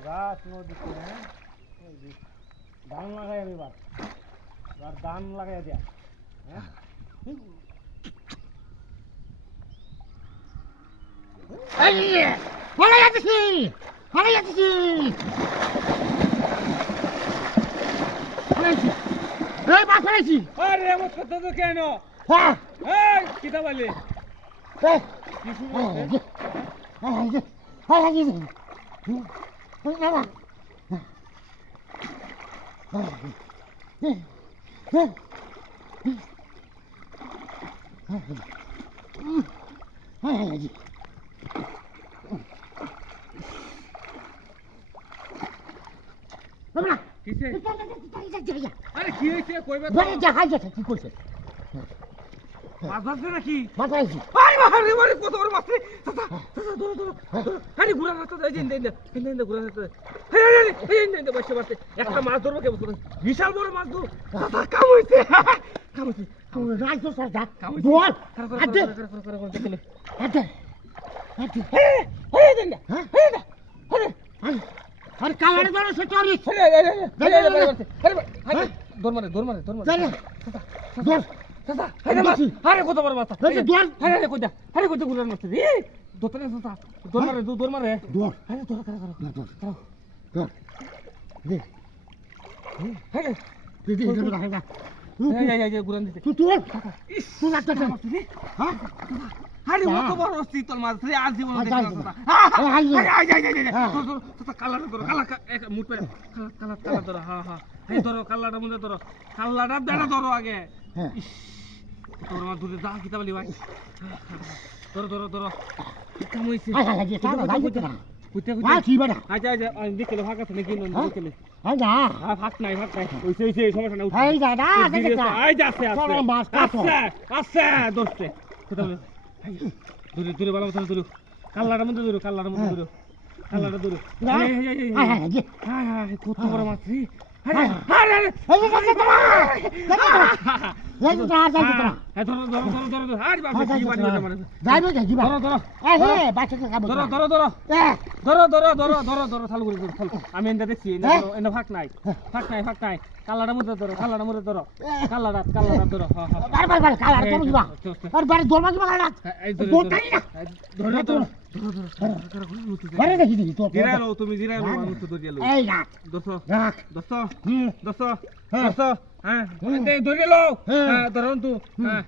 গাছ নদীতে হ্যাঁ ধান লাগাই আমি এবার ধান লাগাই দেয়া হ্যাঁ ভালো যাচ্ছি ভালো যাচ্ছি এই মাছ ফেলেছি আরে এমন কথা তো কেন হ্যাঁ এই কিতা বলে কি শুরু হচ্ছে কিসে আরে কি হয়েছে কইবা তো কি করছে মাছ ধরছে নাকি মাছ ফেলেছি আরে আরে আরে কত বড় মাছ রে দাদা দাদা ধরো ধরো আরে গুড়া মাছ তো এই যে দেন গুড়া মাছ আরে আরে এই দেন বসে বসে একটা মাছ ধরবো কে বলতো বিশাল বড় মাছ ধর দাদা কাম হইছে রাজ তো সাদা বল আদে আদে আদে এই দেন হ্যাঁ আরে আরে কালারে ধরো সেটারি আরে দৌড় মারে চল দর দাদা আরে কত বড় মাছ এই দর আরে কইটা গুড়ার মাছ রে দোতরে দাদা দৌড় মারে দর আরে দৌড় করে দর দে আরে দিদি এটা রাখা এই গুড়ান দিতে তুই তোর তুই একটা হ্যাঁ আরে কত বড় শীতল মাছ রে আজ জীবন দেখলাম দাদা দাদা কালার ধরো কালা এক মুট পে কালা ধরো হ্যাঁ এই ধরো কালাটা মধ্যে ধরো কালাটা দাঁড়া ধরো আগে হ্যাঁ তোর মা দূরে যা কিতা বলি ভাই ধরো কাম হইছে কুইতে কি বেটা আচ্ছা আমি দেখলে ফাঁকা আছে নাকি দেখলে আই না ফাঁক নাই হইছে সমস্যা নাই এই দাদা দেখা আই যাচ্ছে চলো মাছ কাটো আচ্ছা দোস্তে কথা বলে দূরে ভালো কথা দূরে কাল্লাটার মধ্যে দূরে কাল্লাটা দূরে কত বড় মাছ রে আমি এনে দেখছি এনে ফাঁক নাই কাল্লাটার মধ্যে ধরো কাল্লাটা ধরো তুমি জিরালো মানুষ তো ধরিয়ে দোস্ত হ্যাঁ ধরিয়ে লো হ্যাঁ ধরুন তো হ্যাঁ